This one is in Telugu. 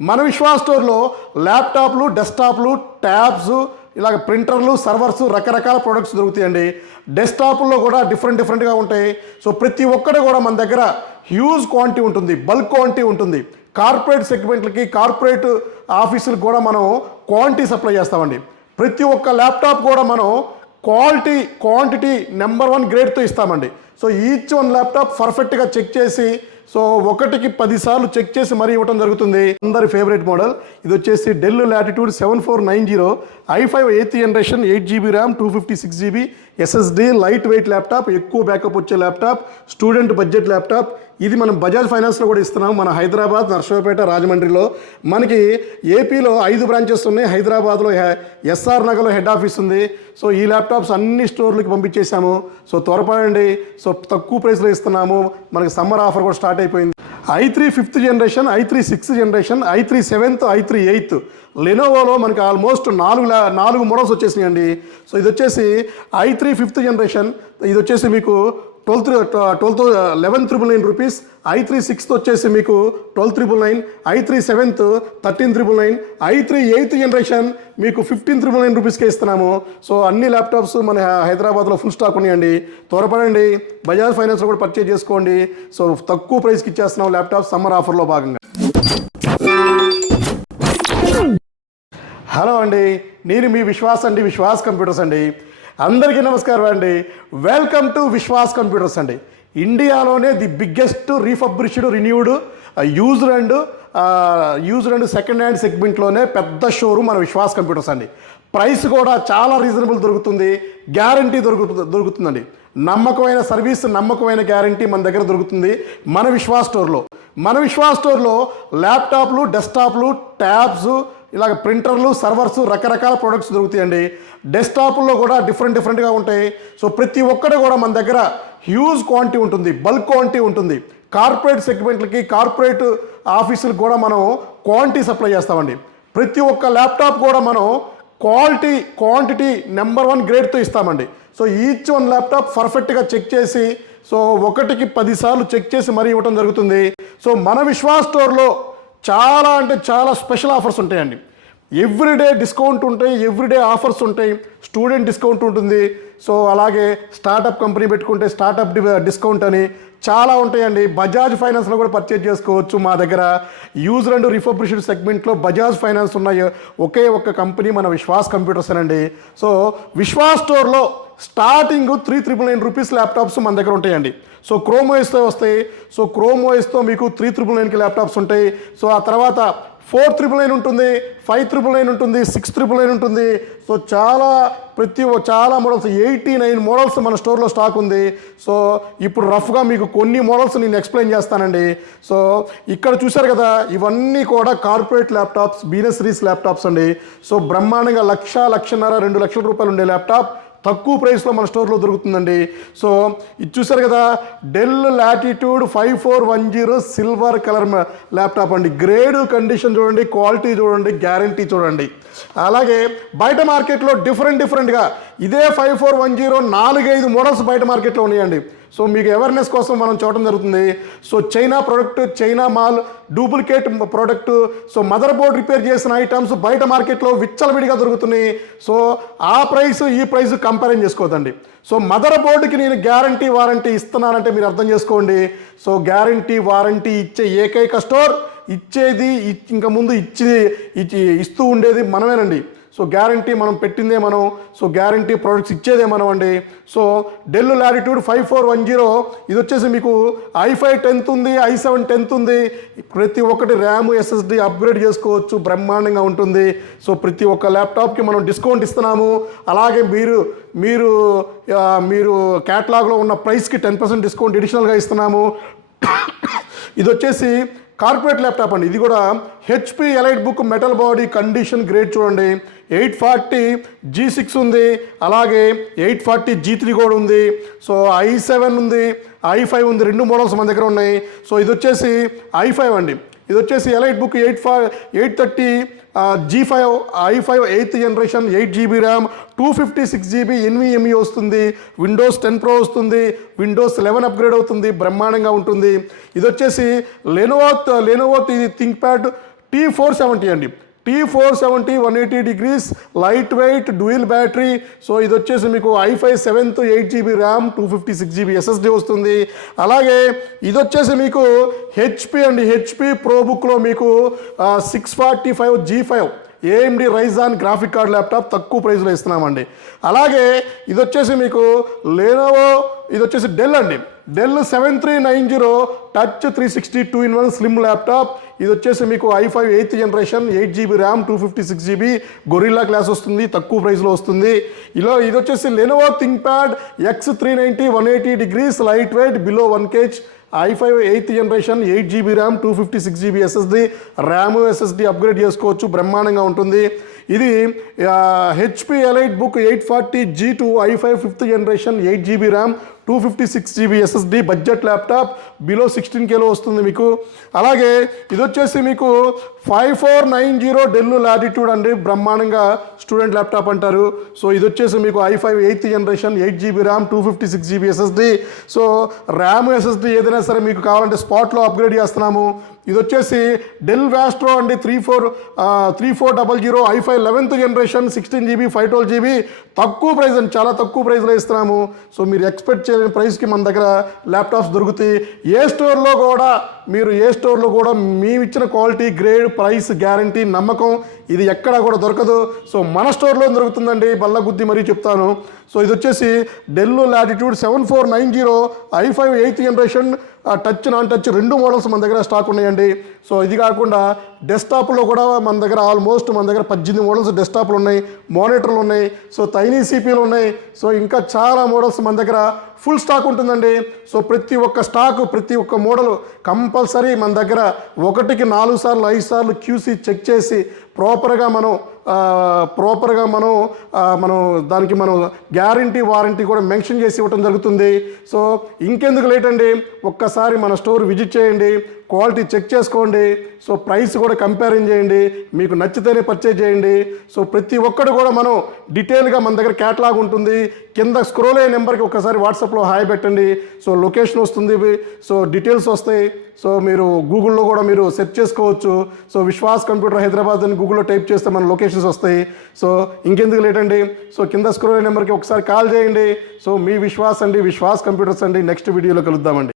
మన విశ్వాస్ స్టోర్లో ల్యాప్టాప్లు, డెస్క్టాప్లు, ట్యాబ్స్, ఇలాగ ప్రింటర్లు, సర్వర్స్, రకరకాల ప్రొడక్ట్స్ దొరుకుతాయండి. డెస్క్టాప్లో కూడా డిఫరెంట్గా ఉంటాయి. సో ప్రతి ఒక్కటి కూడా మన దగ్గర హ్యూజ్ క్వాంటిటీ ఉంటుంది, బల్క్ క్వాంటిటీ ఉంటుంది. కార్పొరేట్ సెగ్మెంట్లకి, కార్పొరేట్ ఆఫీసులకు కూడా మనం క్వాంటిటీ సప్లై చేస్తామండి. ప్రతి ఒక్క ల్యాప్టాప్ కూడా మనం క్వాంటిటీ నెంబర్ 1 గ్రేడ్తో ఇస్తామండి. సో ఈచ్ వన్ ల్యాప్టాప్ పర్ఫెక్ట్గా చెక్ చేసి, సో ఒకటికి 10 సార్లు చెక్ చేసి మరీ ఇవ్వడం జరుగుతుంది. అందరి ఫేవరెట్ మోడల్ ఇది వచ్చేసి del latitude 7490 i5 8th generation, 8GB RAM, 256GB SSD, light weight laptop, ఎక్కువ బ్యాకప్ వచ్చే ల్యాప్టాప్, స్టూడెంట్ బడ్జెట్ ల్యాప్టాప్. ఇది మనం బజాజ్ ఫైనాన్స్లో కూడా ఇస్తున్నాం. మన హైదరాబాద్, నర్సరావుపేట, రాజమండ్రిలో, మనకి ఏపీలో 5 బ్రాంచెస్ ఉన్నాయి. హైదరాబాద్లో ఎస్ఆర్ నగర్లో హెడ్ ఆఫీస్ ఉంది. సో ఈ ల్యాప్టాప్స్ అన్ని స్టోర్లకి పంపించేసాము. సో త్వరపడండి. సో తక్కువ ప్రైస్లో ఇస్తున్నాము. మనకి సమ్మర్ ఆఫర్ కూడా స్టార్ట్ అయిపోయింది. i3 5th generation, i3 6th generation, i3 7th, i3 8th. లెనోవోలో మనకి ఆల్మోస్ట్ 4 మోడల్స్ వచ్చేసినాయండి. సో ఇది వచ్చేసి i3 5th జనరేషన్, ఇది వచ్చేసి మీకు 11,999 రూపీస్. i3 6th వచ్చేసి మీకు 12,999, i3 7th 13,999, i3 8th generation మీకు 15,999 రూపీస్కే ఇస్తున్నాము. సో అన్ని ల్యాప్టాప్స్ మన హైదరాబాద్లో ఫుల్ స్టాక్ ఉన్నాయండి. త్వరపడండి, బజాజ్ ఫైనాన్స్లో కూడా పర్చేజ్ చేసుకోండి. సో తక్కువ ప్రైస్కి ఇచ్చేస్తున్నాం ల్యాప్టాప్ సమ్మర్ ఆఫర్లో భాగంగా. హలో అండి, నేను మీ విశ్వాస్ కంప్యూటర్స్ అండి. అందరికీ నమస్కారం అండి. వెల్కమ్ టు విశ్వాస్ కంప్యూటర్స్ అండి. ఇండియాలోనే the biggest refurbished, renewed, used and second hand సెగ్మెంట్లోనే పెద్ద షోరూమ్ మన విశ్వాస్ కంప్యూటర్స్ అండి. ప్రైస్ కూడా చాలా రీజనబుల్ దొరుకుతుంది, గ్యారంటీ దొరుకుతుందండి. నమ్మకమైన సర్వీస్, నమ్మకమైన గ్యారంటీ మన దగ్గర దొరుకుతుంది మన విశ్వాస్ స్టోర్లో. మన విశ్వాస్ స్టోర్లో ల్యాప్టాప్లు, డెస్క్టాప్లు, ట్యాబ్స్, ఇలాగ ప్రింటర్లు, సర్వర్స్, రకరకాల ప్రొడక్ట్స్ దొరుకుతాయండి. డెస్క్టాప్లో కూడా డిఫరెంట్గా ఉంటాయి. సో ప్రతి ఒక్కటి కూడా మన దగ్గర హ్యూజ్ క్వాంటిటీ ఉంటుంది, బల్క్ క్వాంటిటీ ఉంటుంది. కార్పొరేట్ సెగ్మెంట్లకి, కార్పొరేట్ ఆఫీసులకు కూడా మనం క్వాంటిటీ సప్లై చేస్తామండి. ప్రతి ఒక్క ల్యాప్టాప్ కూడా మనం క్వాంటిటీ నెంబర్ 1 గ్రేడ్తో ఇస్తామండి. సో ఈచ్ వన్ ల్యాప్టాప్ పర్ఫెక్ట్గా చెక్ చేసి, సో ఒకటికి 10 సార్లు చెక్ చేసి మరీ ఇవ్వడం జరుగుతుంది. సో మన విశ్వాస్ స్టోర్లో చాలా అంటే చాలా స్పెషల్ ఆఫర్స్ ఉంటాయండి. ఎవ్రీడే డిస్కౌంట్ ఉంటాయి, ఎవ్రీడే ఆఫర్స్ ఉంటాయి. స్టూడెంట్ డిస్కౌంట్ ఉంటుంది. సో అలాగే స్టార్టప్ కంపెనీ పెట్టుకుంటే స్టార్టప్ డిస్కౌంట్ అని చాలా ఉంటాయండి. బజాజ్ ఫైనాన్స్లో కూడా పర్చేజ్ చేసుకోవచ్చు. మా దగ్గర యూజ్డ్ అండ్ రిఫర్బిష్డ్ సెగ్మెంట్లో బజాజ్ ఫైనాన్స్ ఉన్నాయి. ఒకే ఒక్క కంపెనీ మన విశ్వాస్ కంప్యూటర్స్ అండి. సో విశ్వాస్ స్టోర్లో స్టార్టింగ్ 3,999 రూపీస్ ల్యాప్టాప్స్ మన దగ్గర ఉంటాయండి. సో క్రోమ్ ఓఎస్తో వస్తాయి. సో క్రోమ్ ఓఎస్తో మీకు 3,999కి ల్యాప్టాప్స్ ఉంటాయి. సో ఆ తర్వాత 4,999 ఉంటుంది, 5,999 ఉంటుంది, 6,999 ఉంటుంది. సో చాలా మోడల్స్, 89 మోడల్స్ మన స్టోర్లో స్టాక్ ఉంది. సో ఇప్పుడు రఫ్గా మీకు కొన్ని మోడల్స్ నేను ఎక్స్ప్లెయిన్ చేస్తానండి. సో ఇక్కడ చూశారు కదా, ఇవన్నీ కూడా corporate laptops, business series laptops అండి. సో బ్రహ్మాండంగా 1,00,000, 2 లక్షల రూపాయలు ఉండే ల్యాప్టాప్ తక్కువ ప్రైస్లో మన స్టోర్లో దొరుకుతుందండి. సో ఇది చూసారు కదా, del latitude 5410 silver colour laptop అండి. గ్రేడ్, కండిషన్ చూడండి, క్వాలిటీ చూడండి, గ్యారంటీ చూడండి. అలాగే బయట మార్కెట్లో డిఫరెంట్గా ఇదే 5410 4-5 మోడల్స్ బయట మార్కెట్లో ఉన్నాయండి. సో మీకు అవేర్నెస్ కోసం మనం చూడటం జరుగుతుంది. So China product, China mall, duplicate product, so mother board repair చేసిన ఐటమ్స్ బయట మార్కెట్లో విచ్చలవిడిగా దొరుకుతున్నాయి. సో ఆ ప్రైస్ ఈ ప్రైస్ కంపేర్ చేసుకోవద్దండి. సో మదర్ బోర్డుకి నేను గ్యారంటీ, వారంటీ ఇస్తున్నానంటే మీరు అర్థం చేసుకోండి. సో గ్యారంటీ, వారంటీ ఇచ్చే ఏకైక స్టోర్, ఇచ్చేది ఇంకా ముందు ఇస్తూ ఉండేది మనమేనండి. సో గ్యారంటీ మనం పెట్టిందే మనం. సో గ్యారంటీ ప్రోడక్ట్స్ ఇచ్చేదే మనం అండి. సో డెల్ లాటిట్యూడ్ 5410 ఇది వచ్చేసి మీకు i5 10th ఉంది, i7 10th ఉంది. ప్రతి ఒక్కటి ర్యామ్, SSD అప్గ్రేడ్ చేసుకోవచ్చు, బ్రహ్మాండంగా ఉంటుంది. సో ప్రతి ఒక్క ల్యాప్టాప్కి మనం డిస్కౌంట్ ఇస్తున్నాము. అలాగే మీరు క్యాటలాగ్లో ఉన్న ప్రైస్కి 10% డిస్కౌంట్ అడిషనల్గా ఇస్తున్నాము. ఇది వచ్చేసి కార్పొరేట్ ల్యాప్టాప్ అండి. ఇది కూడా HP elite book, metal body, condition, grade చూడండి. 840 G6 ఉంది, అలాగే 840 G3 కూడా ఉంది. సో i7 ఉంది, i5 ఉంది, 2 మోడల్స్ మన దగ్గర ఉన్నాయి. సో ఇది వచ్చేసి i5 అండి. ఇది వచ్చేసి elite book 830 G5, i5 8th generation, 8GB RAM, 256GB NVMe వస్తుంది. విండోస్ 10 Pro వస్తుంది, విండోస్ 11 అప్గ్రేడ్ అవుతుంది, బ్రహ్మాండంగా ఉంటుంది. ఇది వచ్చేసి లెనోవో ఇది థింక్ ప్యాడ్ T470 అండి. T470 180 degrees light wait dual battery. So ఇది వచ్చేసి మీకు i5 7th 8GB RAM 256GB SSD వస్తుంది. అలాగే ఇది వచ్చేసి మీకు హెచ్పి అండి, హెచ్పి ప్రోబుక్లో మీకు 645 G5 AMD Ryzen graphic card laptop తక్కువ ప్రైస్లో ఇస్తున్నామండి. అలాగే ఇది వచ్చేసి మీకు లెనోవో, ఇది వచ్చేసి డెల్ అండి, del 7390 touch 360 2-in-1 slim laptop. ఇది వచ్చేసి మీకు i5 8th generation 8GB RAM 256GB gorilla glass వస్తుంది, తక్కువ ప్రైస్లో వస్తుంది. ఇది వచ్చేసి Lenovo ThinkPad X390 180 degrees light weight below 1 kg i5 8th generation 8GB RAM 256GB SSD RAM SSD upgrade చేసుకోవచ్చు, బ్రహ్మాండంగా ఉంటుంది. ఇది HP EliteBook 840 G2 i5 5th generation 8GB RAM 256GB SSD budget laptop below 16Kలో వస్తుంది మీకు. అలాగే ఇది వచ్చేసి మీకు 5490 డెల్ లాటిట్యూడ్ అండి, బ్రహ్మాండంగా స్టూడెంట్ ల్యాప్టాప్ అంటారు. సో ఇది వచ్చేసి మీకు i5 8th generation 8GB RAM 256GB SSD. So RAM SSD ఏదైనా సరే మీకు కావాలంటే స్పాట్లో అప్గ్రేడ్ చేస్తున్నాము. ఇది వచ్చేసి డెల్ వ్యాస్ట్రో అండి 3400 i5 11th generation 16GB 512GB తక్కువ ప్రైస్ అండి, చాలా తక్కువ ప్రైస్లో ఇస్తున్నాము. సో మీరు ఎక్స్పెక్ట్ చేయలేని ప్రైస్కి మన దగ్గర ల్యాప్టాప్స్ దొరుకుతాయి. ఏ స్టోర్లో కూడా మేము ఇచ్చిన క్వాలిటీ, గ్రేడ్, ప్రైస్, గ్యారంటీ, నమ్మకం ఇది ఎక్కడా కూడా దొరకదు. సో మన స్టోర్లో దొరుకుతుందండి, బల్ల గుద్ది మరీ చెప్తాను. సో ఇది వచ్చేసి del latitude 7490 i5 8th generation touch non touch 2 models మన దగ్గర స్టాక్ ఉన్నాయండి. సో ఇది కాకుండా డెస్క్టాప్లో కూడా మన దగ్గర ఆల్మోస్ట్ 18 మోడల్స్ డెస్క్టాప్లు ఉన్నాయి, మానిటర్లు ఉన్నాయి, సో తైనీ సిపిలు ఉన్నాయి. సో ఇంకా చాలా మోడల్స్ మన దగ్గర ఫుల్ స్టాక్ ఉంటుందండి. సో ప్రతి ఒక్క మోడల్ కంపల్సరీ మన దగ్గర 1కి 4 సార్లు 5 సార్లు QC చెక్ చేసి ప్రాపర్గా మనం దానికి గ్యారంటీ, వారంటీ కూడా మెన్షన్ చేసి ఇవ్వడం జరుగుతుంది. సో ఇంకెందుకు లేట్ అండి, ఒక్కసారి మన స్టోర్ విజిట్ చేయండి, క్వాలిటీ చెక్ చేసుకోండి. సో ప్రైస్ కూడా కంపేరింగ్ చేయండి, మీకు నచ్చితేనే పర్చేజ్ చేయండి. సో ప్రతి ఒక్కటి కూడా మనం డీటెయిల్గా మన దగ్గర క్యాటలాగ్ ఉంటుంది. కింద స్క్రోల్ అయ్యే నెంబర్కి ఒకసారి వాట్సాప్లో హాయ్ పెట్టండి. సో లొకేషన్ వస్తుంది, సో డీటెయిల్స్ వస్తాయి. సో మీరు గూగుల్లో కూడా మీరు సెర్చ్ చేసుకోవచ్చు. సో విశ్వాస్ కంప్యూటర్ హైదరాబాద్ అని గూగుల్లో టైప్ చేస్తే మన లొకేషన్స్ వస్తాయి. సో ఇంకెందుకు లేట్ అండి, సో కింద స్క్రోల్ అయ్యే నెంబర్కి ఒకసారి కాల్ చేయండి. సో మీ విశ్వాస్ కంప్యూటర్స్ అండి. నెక్స్ట్ వీడియోలో కలుద్దామండి.